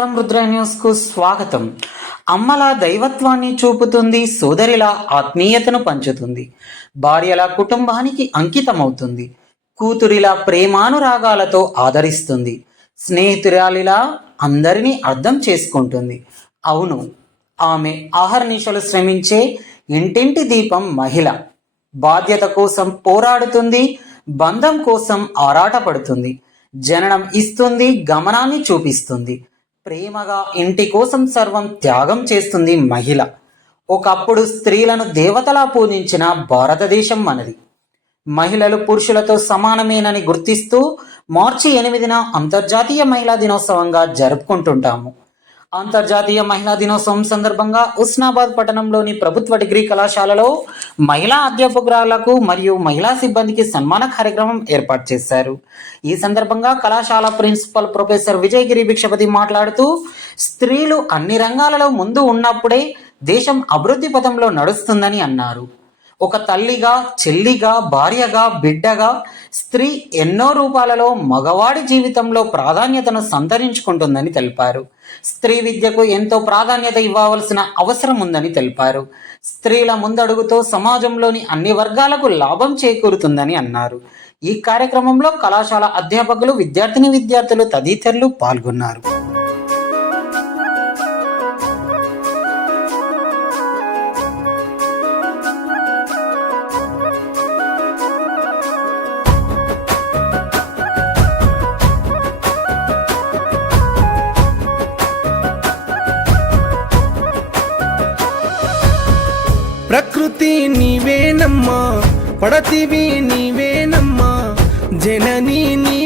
నమస్కారం, రుద్ర న్యూస్ కు స్వాగతం. అమ్మల దైవత్వాన్ని చూపుతుంది, సోదరిలా ఆత్మీయతను పంచుతుంది, భార్యల కుటుంబానికి అంకితమవుతుంది, కూతురిలా ప్రేమానురాగాలతో ఆదరిస్తుంది, స్నేహితురాలిలా అందరినీ అర్థం చేసుకుంటుంది. అవును, ఆమె ఆహర్నిశలు శ్రమించే ఇంటింటి దీపం మహిళ. బాధ్యత కోసం పోరాడుతుంది, బంధం కోసం ఆరాటపడుతుంది, జననం ఇస్తుంది, గమనాన్ని చూపిస్తుంది, ప్రేమగా ఇంటి కోసం సర్వం త్యాగం చేస్తుంది మహిళ. ఒకప్పుడు స్త్రీలను దేవతలా పూజించిన భారతదేశం మనది. మహిళలు పురుషులతో సమానమేనని గుర్తిస్తూ మార్చి 8న అంతర్జాతీయ మహిళా దినోత్సవంగా జరుపుకుంటుంటాము. అంతర్జాతీయ మహిళా దినోత్సవం సందర్భంగా ఉస్నాబాద్ పట్టణంలోని ప్రభుత్వ డిగ్రీ కళాశాలలో మహిళా అధ్యాపకురాలకు మరియు మహిళా సిబ్బందికి సన్మాన కార్యక్రమం ఏర్పాటు చేశారు. ఈ సందర్భంగా కళాశాల ప్రిన్సిపల్ ప్రొఫెసర్ విజయగిరి భిక్షపతి మాట్లాడుతూ, స్త్రీలు అన్ని రంగాలలో ముందు ఉన్నప్పుడే దేశం అభివృద్ధి పథంలో నడుస్తుందని అన్నారు. ఒక తల్లిగా, చెల్లిగా, భార్యగా, బిడ్డగా స్త్రీ ఎన్నో రూపాలలో మగవాడి జీవితంలో ప్రాధాన్యతను సంతరించుకుంటుందని తెలిపారు. స్త్రీ విద్యకు ఎంతో ప్రాధాన్యత ఇవ్వవలసిన అవసరం ఉందని తెలిపారు. స్త్రీల ముందడుగుతో సమాజంలోని అన్ని వర్గాలకు లాభం చేకూరుతుందని అన్నారు. ఈ కార్యక్రమంలో కళాశాల అధ్యాపకులు, విద్యార్థులు తదితరులు పాల్గొన్నారు. ప్రకృతి నీవేనమ్మా, పడతివి నీవేనమ్మా, జనని నీ